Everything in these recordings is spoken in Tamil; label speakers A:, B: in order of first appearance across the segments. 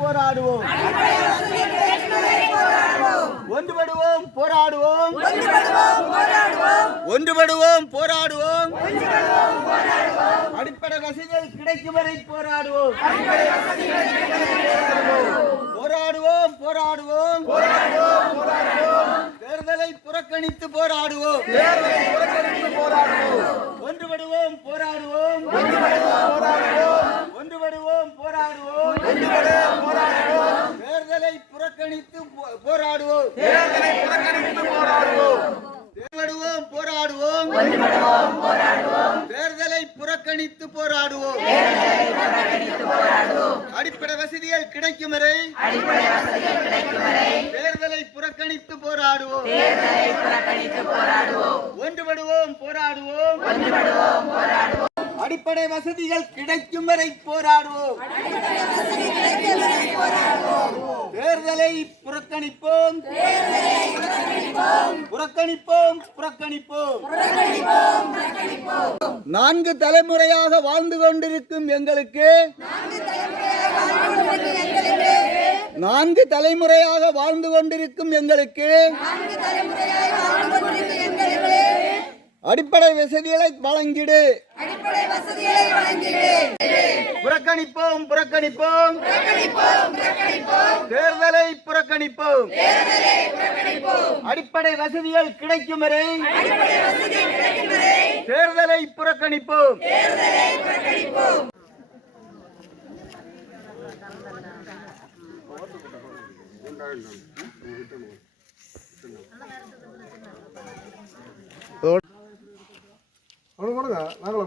A: போராடுவோம். ஒன்றுபடுவோம் போராடுவோம். ஒன்றுபடுவோம் போராடுவோம். அடிப்படை வசதிகள் கிடைக்கும் வரை போராடுவோம். போராடுவோம் போராடுவோம். தேர்தலை புறக்கணித்து போராடுவோம் ஒன்றுபடுவோம் போராடுவோம். ஒன்றுபடுவோம் போராடுவோம். ஒன்றுபடுவோம் போராடுவோம். போராடுவோம். தேர்தலை புறக்கணித்து போராடுவோம். அடிப்படை வசதிகள் கிடைக்கும் வரை தேர்தலை புறக்கணித்து போராடுவோம். ஒன்றுபடுவோம் போராடுவோம். அடிப்படை வசதிகள் கிடைக்கும் வரை போராடுவோம். தேர்தலை புறக்கணிப்போம். புறக்கணிப்போம். புறக்கணிப்போம் நான்கு தலைமுறையாக வாழ்ந்து கொண்டிருக்கும் எங்களுக்கு நான்கு தலைமுறையாக வாழ்ந்து கொண்டிருக்கும் எங்களுக்கு அடிப்படை வசதிகளை வழங்கிடு. புறக்கணிப்போம் புறக்கணிப்போம். தேர்தலை புறக்கணிப்போம். அடிப்படை வசதிகள் கிடைக்கும் வரை தேர்தலை புறக்கணிப்போம்.
B: அவனு கொடுங்க நாங்களும்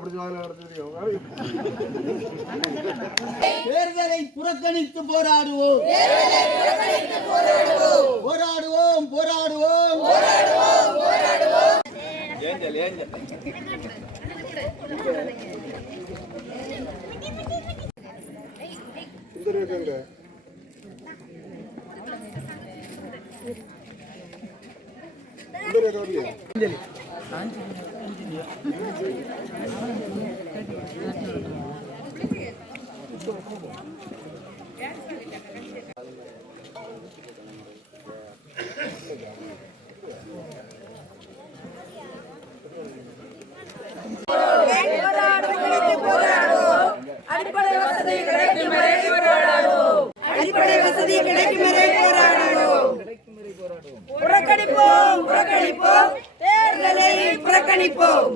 A: தேர்தலை புறக்கணித்து போராடுவோம். போராடுவோம். போராடுவோம் ஏஞ்சல் ஏஞ்சல்.
B: இந்த ரேட்டுங்க இந்த ரேட்
C: Thank you. புறக்கணிப்போம்